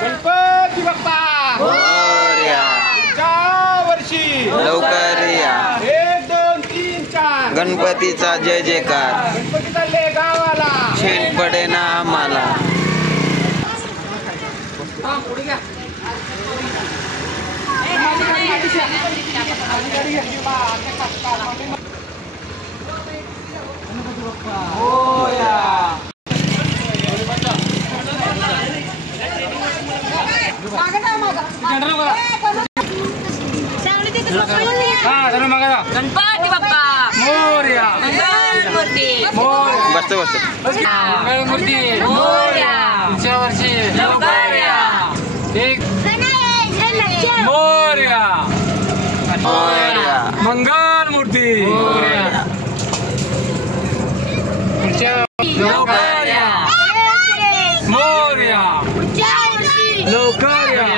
गणपती बाप्पा मोरया. वर्षी लवकर या. 1 2 3 4 गणपतीचा जय जयकार. गणपती चालले गावाला. शेण पडे ना आम्हाला. गणपती बाप्पा मोरया. मंगलमूर्ती मोरया. बसतो मंगलमूर्ती मोरया. पुढच्या वर्षी लवकर या. एक मोरया. मंगलमूर्ती मोरया. पुढच्या लवकर या. मोरया. लवकर या.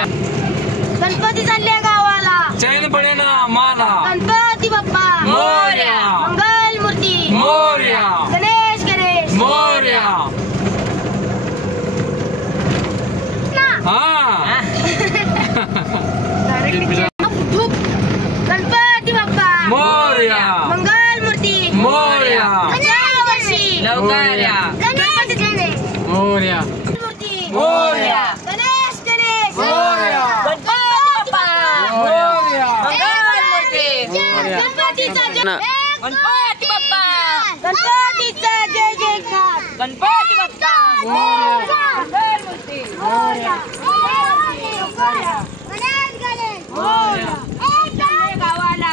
गणपती चालले गावाला. चैन पडे ना आम्हाला. गणपती बाप्पा मोरया. मंगलमूर्ती मोरया. गणेश गणेश मोरया. हा गणपती बाप्पा मोरया. मंगलमूर्ती मोरया. वर्षी लवकर या. गणपती गणेश मोरया. मूर्ती मोरया. गणेश गणेश मोरया. गणपती बाप्पा मोरया. मंगलमूर्ती गणपतीचा जय. गणपती बाप्पा. गणपतीचा जय जयकार. गणपती बाप्पा. मंगलमूर्ती मोरया. गणेश गणेश मोरया. गावाला.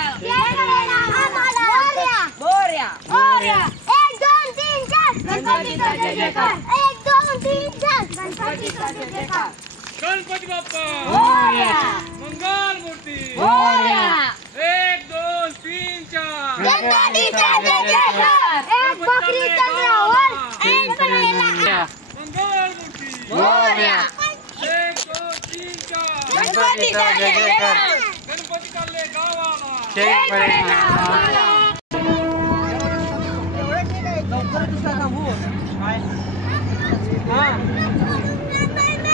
मोरया. मोरया. 1 2 3 4 गणपतीचा जय जयकार. 1 2 3 4 गणपतीचा जय जयकार. गणपती बाप्पा मोरया. मंगलमूर्ती मोरया. 1 2 3 4 गणपतीचा जय जयकार. एक बकरी चंद्रावर एक पडेला. मंगलमूर्ती मोरया. 1 2 3 4 गणपतीचा जय जयकार. गणपती चालले गावाला. एक पडेला आम्हाला.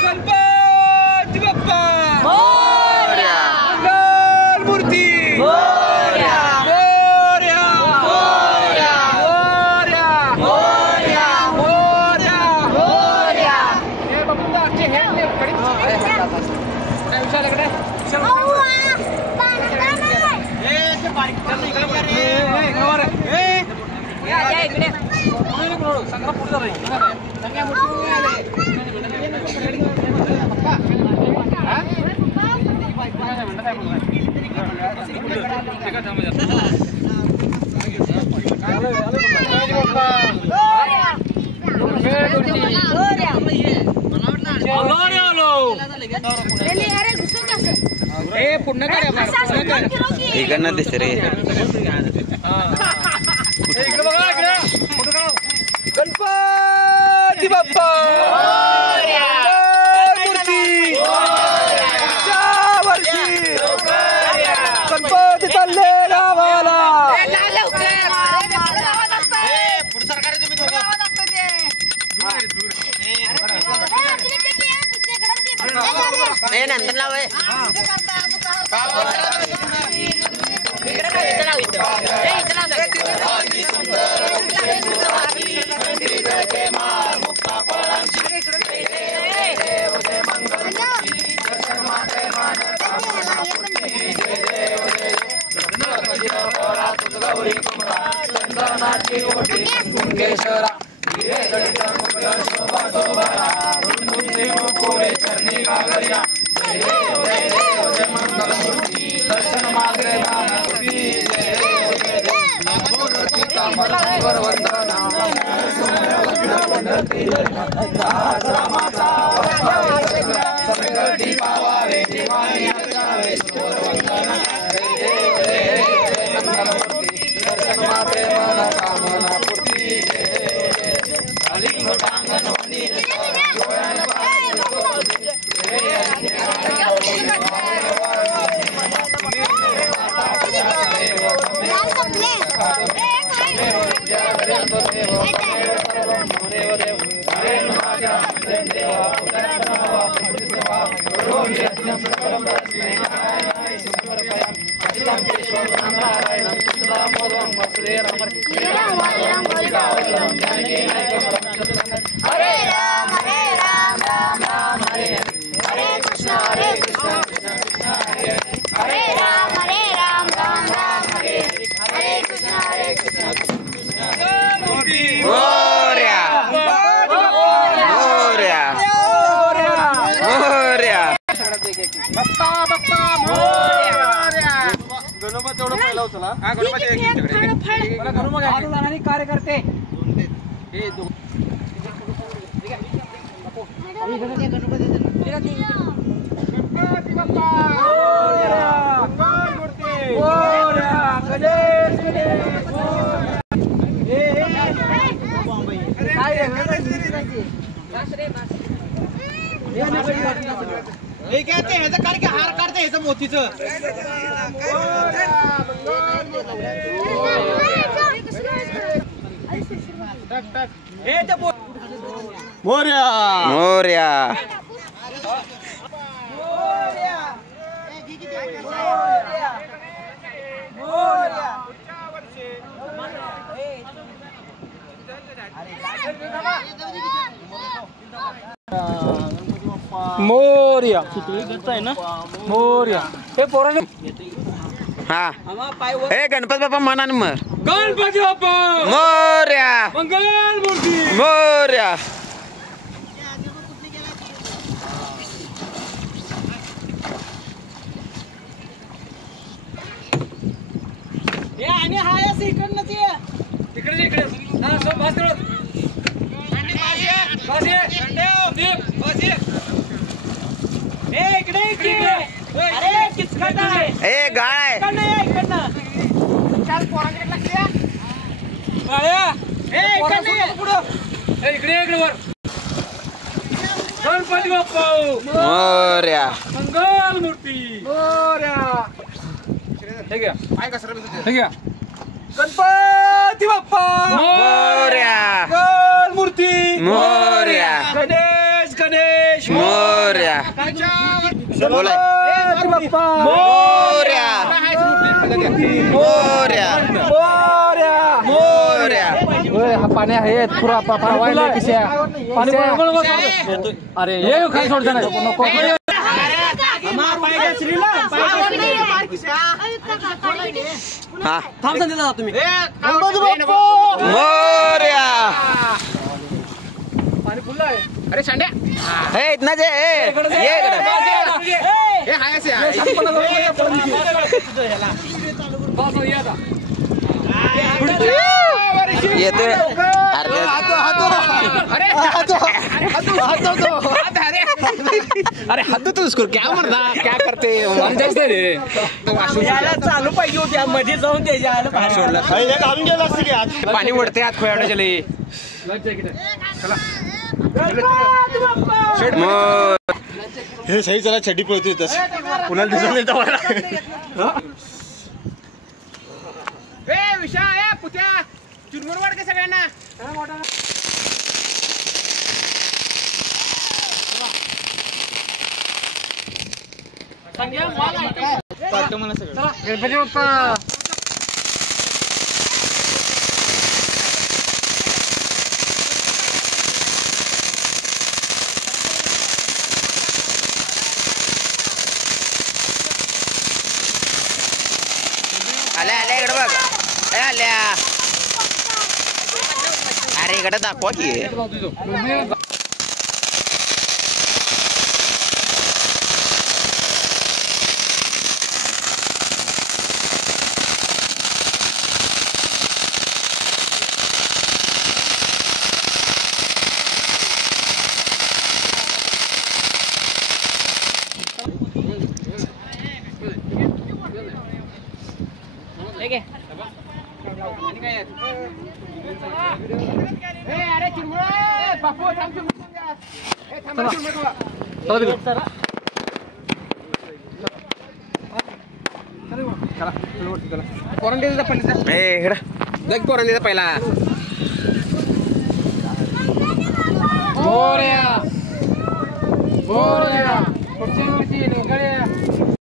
गणपती बाप्पा मोरया. मंगलमूर्ती मोरया. मोरया. मोरया. मोरया. मोरया. मोरया. मोरया. हे बघून आजचे हे काय विचारल्याकडे अव्वा, पाण्यात इकडनं दिसते रे. गणपती बाप्पा वर्षी गणपती चालले गावाला. play. कार्यकर्ते हार काढते ह्याचं मोतीचं मोर्या मोर्या मोर्या ना मोर्या हे पोराने हा हे गणपती बाप्पा म्हणा ना मग गणपती बाप्पा मोर्या मंगल मूर्ती मोर्या आणि हा इकडनंच इकडे इकडे बस इकडे इकडे अरे किचकट आहे ए गाळ आहे इकडनं चाल पोरांकडे इकडे इकडे वर गणपती बाप्पा मोर्या मंगल मूर्ती मोर्या हे घ्या हे घ्या गणपती बाप्पा मोर्या मंगल मूर्ती मोर्या गणेश गणेश मोर्या बोला बाप्पा मोर्या मोर्या मोर्या मोर्या हा पाणी आहे पुरा पावायला किशा पाणी अरे ये खाली सोड जाणार नको हा थांब सांगितलं तुम्ही मोर्या पाणी फुललं आहे अरे शांड्या हे इतना जे ये इकडे हे हाय असे येते अरे हात तो उसको क्या मरना क्या करते चालू पाहिजे होती मध्ये जाऊन त्याच्या पाणी ओढते आत खोयावड्या चले हे सही चला छटी पळतोय तस पुन्हा दिसून येतं मला विषा पुत्या चुरमुर वाढ के सगळ्यांना गणपती बाप्पा आल्या आल्या इकडे बघ ए आल्या अरे इकडे दाखवा की अरे चिरमुरे बापू थांब पहिला मोरया. पुढच्या वर्षी लवकर या.